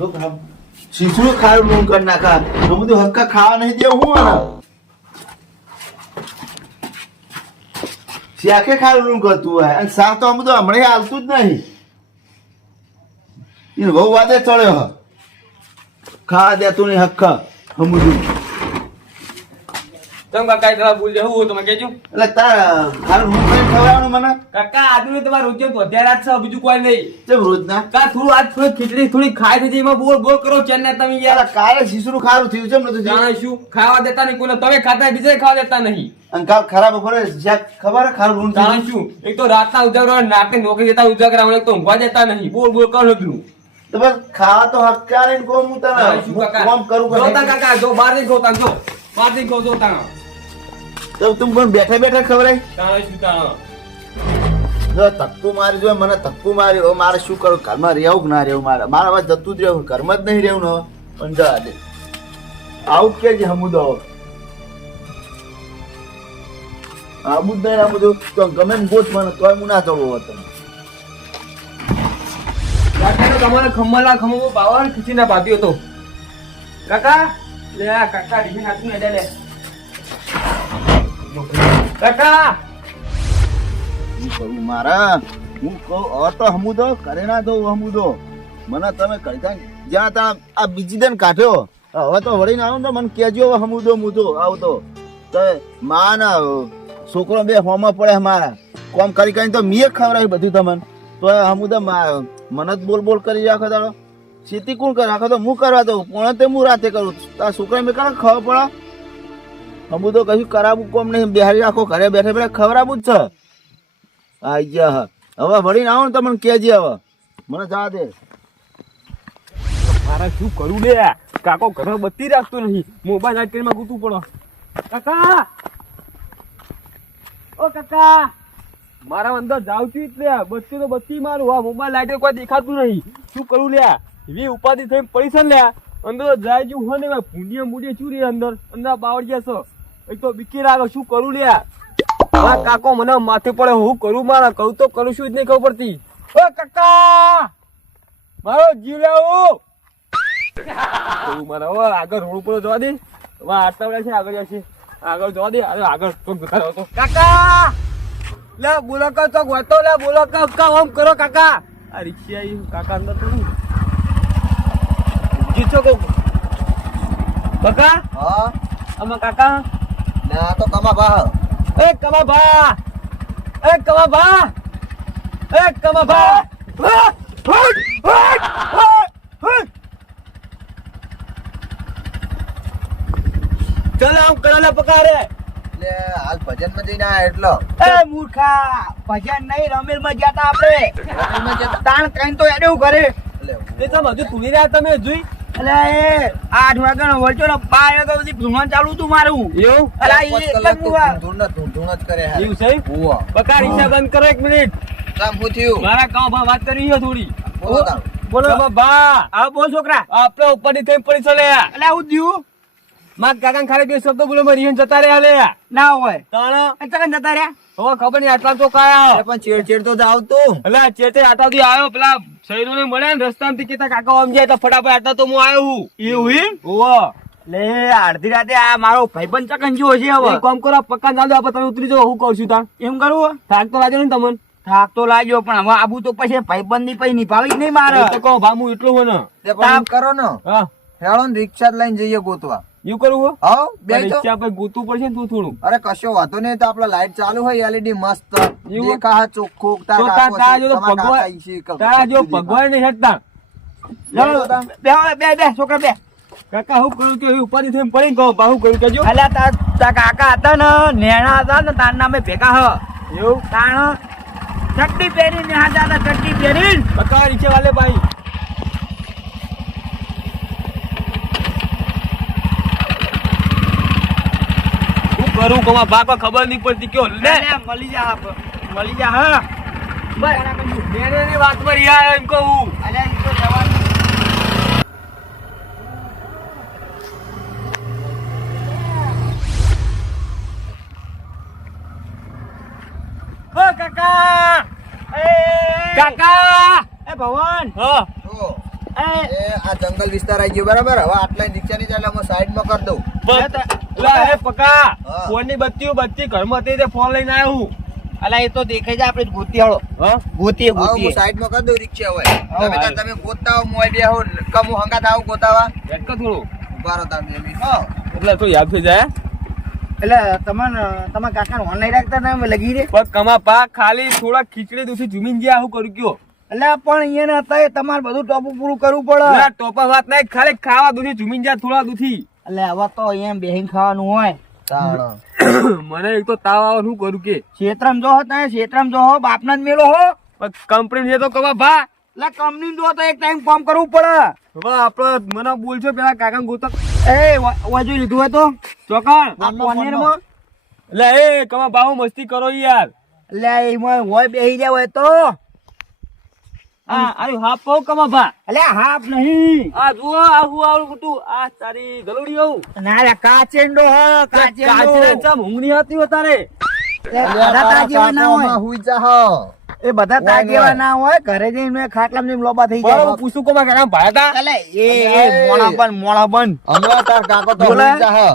હમ- શીશડું લૂણ કરી નાખા. તો બધું હક્કા ખાવા નહીં દે હું આને. શાકે ખારું લૂણ કરતું હોય. અને શાક તો આમ બધું હમણાં હાલતું જ નહીં. એને બહુ વાદે ચડ્યો હ. ખાવા દેતું નહીં હક્કા. હમુદું તમે કાકા દવા ભૂલ જવું તમે કહેજો. એટલે તારા ખારું લૂણ કરીને ખવડાવવાનું મને? કાકા આદમી તમારે રોજ વધ્યા રાત છે બીજું કોઈ નહીં. ચેમ રોજના? કા થોડું આજ થોડી ખીચડી થોડી ખાઈ થઈ એમાં બોલ બોલ કરો ચેન્નઈ તમે યાર. યાર કાલે શીશડું ખારું થયું છે નતું જાણે શું? ખાવા દેતા નહીં કોઈને તમે ખાતા બીજા ખાવા દેતા નહીં. અને ખરાબ બપોરે ખબર હે ખારું જાણે શું? એક તો રાતના ઉજાગરા નોકરી જતા ઉજાગરા એક તો ઊંઘવા દેતા નહીં. બોલ બોલ કરો નથી તો બસ ખાવા તો હક્કા લઈને કોમ કોમ કરું નહીં? કાકા જો બહાર નહીં ખોતા જો. તો તું પણ બેઠા બેઠા ખવડાય? જાણે શું તાણ? જો ધક્કું મારી જો મને ધક્કું મારી હવે મારે શું કરું? ઘરમાં રહેવું કે ના રહેવું? મારે મારા વાત જતું જ રહેવું. ઘરમાં જ નહીં રહેવું ને પણ જા આવું કે જે હમુદો આવું જ નહીં આ બધું તો ગમે ને ગોત મને તોય હું ના જવું હતો કાકાનો તમારે ખમ્મલા ખમો પાવર ખીચીના ભાભી હતો. કાકા લે કાકા ડીજે નાખી ને લે. કાકા! મારા, હું કહું હવે તો હમુદો, કરે ના દઉં હમુદો. મને તમે દે જ્યાં ત્યાં આ બીજી દેન કાઢ્યો હવે વળીને આવું મને કહેજો હવે હમુદો, મુદો, આવતો. તો માં છોકરો બે હોમાં પડે મારા. કોમ કરી કરીને તો મીએ ખવડાવી બધું તમને. તો હમુદો મને જ બોલ બોલ કરી રાખો તારો. ખેતી કોણ કરે? રાખો તો હું કરવા દઉં. પણ તે હું રાતે કરું. તારા છોકરા મેં કરે ખબર પડે. હમુદો કશું કરાવું કોમ નહીં. બિહારી રાખો, ઘરે બેઠા બેઠા ખવડાવું જ છે. આઈ ગયા હવે વળીને આવો ને તમને મને કહેજે હવે. મને જા દે. મારા શું કરું લે? કાકો ઘરે બત્તી રાખતો નહીં મોબાઈલ લાઈટ કરીને ગૂતું પડો કાકા! ઓ કાકા! મારા અંદર જાવતી જ લે. બત્તી તો બત્તી મારું. આ મોબાઈલ લાઈટ કોઈ દેખાતું નહીં. શું કરું લે? એવી ઉપાધિ થઈ પડી છે ને લે? અંદર તો જાય જેવું હોય ને ભૂંડીએ મૂડીએ ચૂરી અંદર. અંદર બાવળિયા છો. એક તો બીકી લાગે શું કરું લે? મારા કાકો મને માથે પડે હું કરું મારા કહું તો કરું છું જ નહીં ખબર પડતી. ઓ કાકા! મારો જીવ લેવો મારા ઓ આગળ રોડ ઉપર જવા દે. હવે આટલા છે આગળ જશે આગળ જવા દે અરે આગળ તો જતા હતો તો? કાકા! લે બોલો કા તો ગોતો લે બોલો કા કા ઓમ કરો કાકા. આ રિક્ષા આવી કાકા અંદર તો જીતો કો કાકા? હા. આમાં કાકા? ના તો કમા એ કમા એ કમા એ કમા ચલો આમ કળાના પકારે એટલે હાલ ભજનમાં જઈને આયા એટલો. એ મૂર્ખા ભજન નહીં રમેલમાં ગયા તા આપણે. તાણ કઈ તો એડે કરે એટલે એ તો બધું તુલી રહ્યા તમે જોઈ. એ આઠ વાગ્યાનો વળચો ને બાર વાગ્યા સુધી ચાલુ હતું મારું. એવું? અલા એ જ હું આ- ધૂણ જ કરે એવું છે ઓવા પકા રિક્ષા બંધ કરો એક મિનિટ. કામ મારા કામ ભા વાત કરી છે થોડી. બોલો. બોલો. બા. આ બોલ છોકરા. આપણે ઉપરથી થઈ પડી ચલે. એટલે આવું થયું માર કાકા ખાલી બે શબ્દો બોલો મારી જતા રહ્યા લે. ના હોય. તાણ? ચકન જતા રહ્યા? હવે ખબર નહીં આટલા તો કાયા. પણ ચેડ ચેડ તો જાવ તું એટલે ચેતે આટાથી આવ્યો પેલા ને મળ્યા ને રસ્તામાંથી કેતા કાકા આમ જાય તો ફટાફટ આટલા તો હું આવ્યો હું. એવું એમ? ઓવો લે અડધી રાતે આ મારો ભાઈબંધ ચકન જેવો છે હવે. કામ કરો પક્કા ચાલુ દો આપણે તમે ઉતરી જાઓ હું કહું છું તાણ. એમ કરું થાક તો લાગ્યો ને તમને? થાક તો લાગ્યો પણ હવે આબુ તો પછી ભાઈબંધની પછી નિભાવી જ નહીં મારે. તો કહો ભામુ એટલું હોય ને. કામ કરો ને. હા. હેળો ને રિક્ષા જ લઈને જઈએ ગોતવા. એવું કરવું હો? બે રિક્ષા પર ગોતવું પડશે ને તું થોડું. અરે કશો વાંધો નહીં તો આપડે લાઈટ ચાલુ હોય એલઈડી મસ્ત. કાકો હું કરું? કે ઉપાધિ થઈને પડી કરું કેજો અલ્યા કાકા હતા ને નેણા હતા ને તાર નામે ભેગા હ એવું તાણ ચટ્ટી પહેરીને હતા હતા ચટ્ટી પહેરીને બકા રિક્ષા વાલે ભાઈ હું કરું કમા બા ખબર નહીં પડતી. કયો લે. મળી જા આપ. મળી જા હા. ની વાત પર યાર એમ કહું. અલ્યા ઈ તો જવાનું કાકા. એ કાકા! એ ભવન. હા. એ, એ આ જંગલ વિસ્તાર આવી ગયો બરાબર? હવે આટલા નીચે ની ચાલે હું સાઈડમાં કરી દઉં. લા હે પકા. હા. ફોનની બત્તીઓ બત્તી ઘરમાં હતી ફોન લઈને આવ્યો હું. અલા એ તો દેખાય છે આપણે ગોતી હળો ગોતી ગોતી સાઈડ સાઈડમાં કરી દઉં રિક્ષા હોય. તમે. તમે ગોતતા હો મોય બે હો કમ હંગા હંગાત આવું ગોતાવા. એક થોડું. ઉભારો તમે એમ હો. એટલે તો યાદ થઈ જાય? એટલે તમને તમાર કાકા નહીં રાખતા ને અમે લગી રે? પણ કમા પા ખાલી થોડા ખીચડી દૂધી જમીન ગયા હું કરું કયો. એટલે પણ અહીંયા હતા તમારે બધું ટોપું પૂરું કરવું પડે. ટોપા વાત નહીં ખાલી ખાવા દૂધી જમીન ગયા થોડા દૂધી. એટલે હવે તો અહીંયા બેહીને ખાવાનું હોય. મને એક તો તાવ આવે શું કરું કે? ક્ષેત્રમ જો તમે ક્ષેત્રમ જો બાપના જ મેલો હો. કંપની છે તો કવા ભા. એટલે કંપની જો તો એક ટાઈમ કામ કરવું પડે. હવે આપડે મને બોલશો પેલા કાકા ગોતક. એ વાજુ લીધું હોય તો? ચોકણ પનીરમાં એટલે એ કવા બાહુ મસ્તી કરો યાર. એટલે એમાં હોય બેહી જાય હોય તો. આ આયુ હાફ પાઉ કમા ભા? હાફ નહીં. આ જુઓ આ હું આવડું બધું આ તારી ગલુડી આવું ના રે કાચેંડો હ કાચીને કાચેંડો ચમ ઊંઘણી હતી તારે બધા તાજેવા ના હોય. હુઈ જા હો એ બધા તાજેવા ના હોય ઘરે જઈને ખાટલામાં જઈને લોબા થઈ જાય પૂછું કોમાં કાકા ભાયા તા? એટલે એ એ મોણા બન મોણા બન. હમણાં તાર કાકો તો બોલે? હુઈ જા હો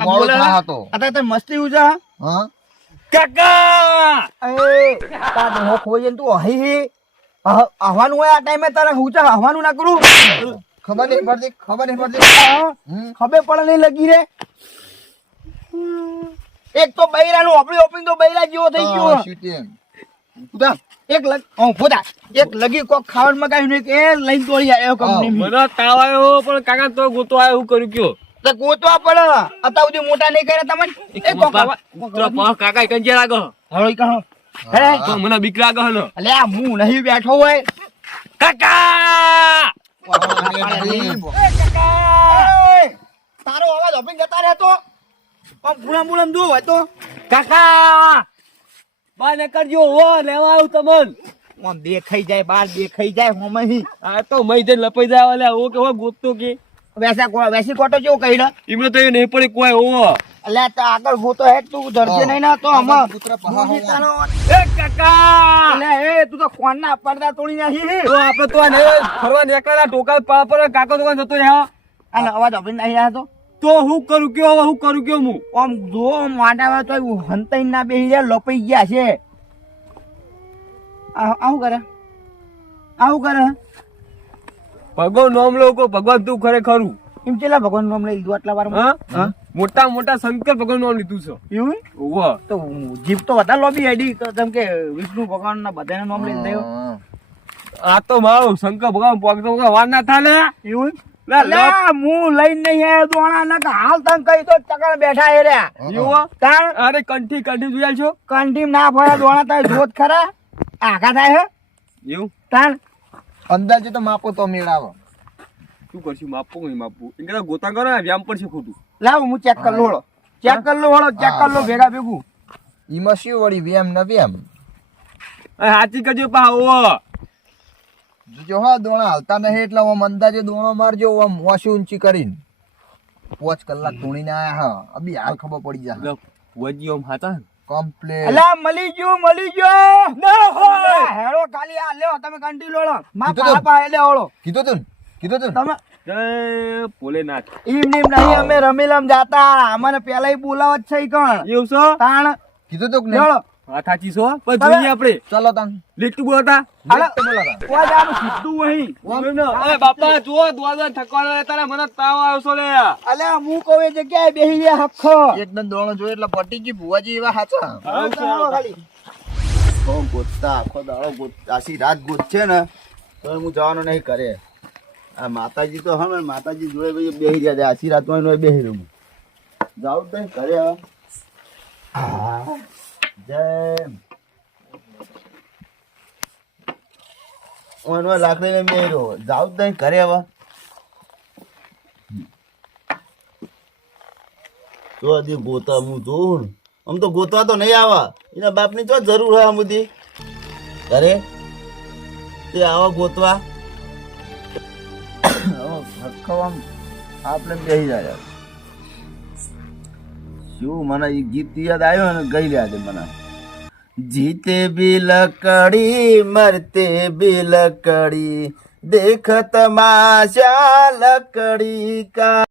આ થા હતો અત્યારે તો. મસ્તી ઉજા હા? કાકા! એ તાર ખોઈ જઈને તું હી આહવાનું હોય આ ટાઈમે તારે ઊંચા આવવાનું ના કરું? ખબર નહીં પડતી ખબર નહીં પડતી. ખબર પણ નહીં લગી રે. એક તો બૈરાનું ઓપડી ઓપડી તો બૈરા જેવો થઈ ગયો. હા, એક લગ હું ફોટા એક લગી કોક ખાવાનું મગાવ્યું ને કે લઈને દોડી આવ્યો કંપની મને તાવ આવ્યો પણ કાકા તો ગોતો આવ્યો હું કર્યું કયો? તો ગોતવા પડે અત્યાર સુધી મોટા નહીં કર્યા તમને? એ કોક કોક કંજે લાગો. હળો ઈ કહો. હે? તો મને બીક લાગે હનો અલે આ હું નહીં બેઠો હોય. કાકા! તારો અવાજ અપીને જતા રહેતો. પણ ભૂલા ભૂલા જો હોય તો. કાકા! બાને કરજો ઓ લેવા આવું તમન. આમ દેખાઈ જાય બાર દેખાઈ જાય હોમહી આ તો મઈ જઈને લપાઈ જાય ઓલે ઓ કે હો ગોતતો કે. વેસા કો વેસી કોટો જેવો કહી દે એમને તો એ નહીં પડી કોઈ ઓ અલે તો આગળ ગોતો હે તું ધરજે નહીં ના તો આમાં પુત્ર એ કાકા! અલે એ તું તો કોણના પડદા તોડી નાખી તો આપણે તો આ ને ફરવા નીકળ્યા ટોકા પા પર કાકો દુકાન જતો રહ્યો. અને અવાજ અપીને નહીં આવ્યા તો? તો હું કરું કયો હવે હું કરું કયો હું આમ જો માંડાવા તો હંતાઈ ના બેસી જાય લપાઈ ગયા છે. આવું કરે. આવું કરે. ભગવાન નામ લોકો ભગવાન તું ખરે ખરું એમ ચેલા ભગવાન નામ લઈ લીધું આટલા વાર મોટા મોટા શંકર ભગવાન નામ લીધું છે. એવું ઓવા તો જીભ તો વધારે લોબી આઈડી જેમ કે વિષ્ણુ ભગવાન ના બધાના નામ લઈ દેવો આ તો મારું શંકર ભગવાન પગ તો વાર ના થાલે. એવું લા, અલ્યા, હું લઈને નહીં આવ્યો દોણા ના કે હાલ તને કહી તો ચકર બેઠા એ રહ્યા એવો અરે કંઠી કંઠી જોયા છો ના ફર્યા દોણા તારે ખરા. આઘા થાય હે? એવું? તાણ? અંદાજે તો માપો તો મેળાવો. શું કરશું? માપો નહીં માપવું? એમ કદાચ ગોતા કરો ને વ્યામ પડશે ખોટું. લાવ હું ચેક કરી લો હળો ચેક કરી લો હળો ચેક કરી લો ભેગા ભેગું. ઈમાં શું વળી વેમ ન વેમ હાચી કરજો પા ઓ જો હા દોણા હાલતા નહીં એટલે હું અંદાજે દોણો મારજો આમ વાસી ઊંચી કરીને. પાંચ કલાક ધોણીને આયા હા. અભી હાલ ખબર પડી જાય. વજી ઓમ હાતા. કમ્પ્લેટ અલા મળી ગયો મળી ગયો. ના હોય. અલા, ખાલી આ લ્યો તમે કંટી લોળો. મા. પાપા એટલે હળો કીધું તું ને? કીધું તું? તમે? જય ભોલેનાથ. ઈમ નીમ નહીં અમે રમીલમ જાતા. અમને પેલા બોલાવત છે કણ. એવું છો? તાણ. કીધું તું ચલો હા થાચી છો પણ જોઈએ આપણે. ચાલો તાન લીટું અલા. સીધું અહીં અરે બાપા થકવાનો તારે મને તાવ આવ્યો છો લે. અલ્યા હું કહું એ જગ્યાએ બેહી ગયા હખો. એકદમ દોણો જોયો એટલે પટી ભુવાજી એવા હાચા. હાલો ખાલી. ગોતતા આખો દાડો ગોત આખી રાત ગોતશે ને તો હું જવાનો નહીં કરે આ માતાજી તો હમે, માતાજી જોડે પછી બેહી રહ્યા છે આખી રાતમાં એનો બેહી રહ્યો જાઉં તો ઘરે આવે. જય એનો લાકડી લઈને બેહી રહ્યો. જાઉં તો કરે હવે તો હજી આમ તો ગોતવા તો નહીં આવા. એના બાપની તો જરૂર હોય આમ બધી. ઘરે? તે આવા ગોતવા. આમ આપણે બેસી જાય. શું મને એ ગીત યાદ આવ્યો ને ગઈ રહ્યા છે મને. જીતે બી લકડી મરતે બી લકડી દેખ તમાશા લકડી કા